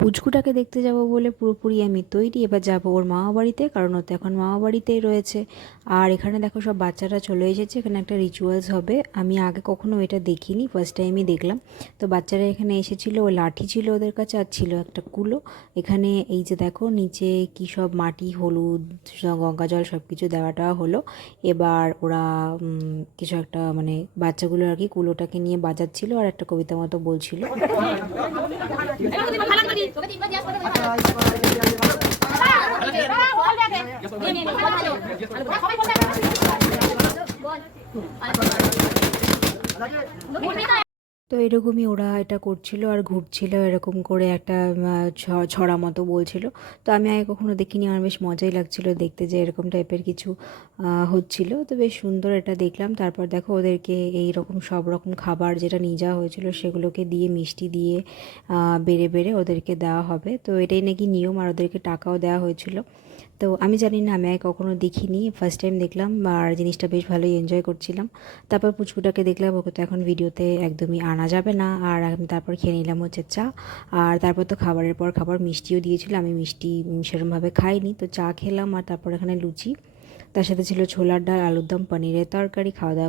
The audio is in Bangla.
পুচকুটাকে দেখতে যাব বলে পুরোপুরি আমি তৈরি। এবার যাব ওর মামা বাড়িতে কারণ ও তো এখন মামা বাড়িতেই রয়েছে। আর এখানে দেখো সব বাচ্চারা চলে এসেছে, এখানে একটা রিচুয়ালস হবে। আমি আগে কখনো এটা দেখিনি ফার্স্ট টাইমই দেখলাম। তো বাচ্চারা এখানে এসেছিল, ও লাঠি ছিল ওদের কাছে আর ছিল একটা কুলো। এখানে এই যে দেখো, নিচে কী সব মাটি, হলুদ গঙ্গা জল সব কিছু দেওয়াটা হলো। এবার ওরা কিছু একটা মানে বাচ্চাগুলো আর কি কুলোটাকে নিয়ে বাজাচ্ছিল আর একটা কবিতা মতো বলছিল। બોલ তো এরকমই ওরা এটা করছিল আর ঘুরছিল, এরকম করে একটা ছড়া মতো বলছিল। তো আমি আগে কখনো দেখিনি, আমার বেশ মজাই লাগছিল দেখতে যে এরকম টাইপের কিছু হচ্ছিল। তো বেশ সুন্দর এটা দেখলাম। তারপর দেখো ওদেরকে এই রকম সব রকম খাবার যেটা নিয়ে যাওয়া হয়েছিল সেগুলোকে দিয়ে মিষ্টি দিয়ে বেড়ে বেড়ে ওদেরকে দেওয়া হবে। তো এটাই নাকি নিয়ম আর ওদেরকে টাকাও দেওয়া হয়েছিল। তো আমি জানি না, আমি আগে কখনো দেখিনি। ফার্স্ট টাইম দেখলাম আর জিনিসটা বেশ ভালোই এনজয় করছিলাম। তারপর পুচকুটাকে দেখলাম, ওকে তো এখন ভিডিওতে একদমই আনা যাবে না। আর আমি তারপর খেয়ে নিলাম হচ্ছে চা। আর তারপর তো খাবারের পর খাবার মিষ্টিও দিয়েছিল। আমি মিষ্টি সেরকমভাবে খাইনি। তো চা খেলাম আর তারপর এখানে লুচি। তার সাথে ছিল ছোলার ডাল, আলুর দম, পনিরের তরকারি, খাওয়া দাওয়া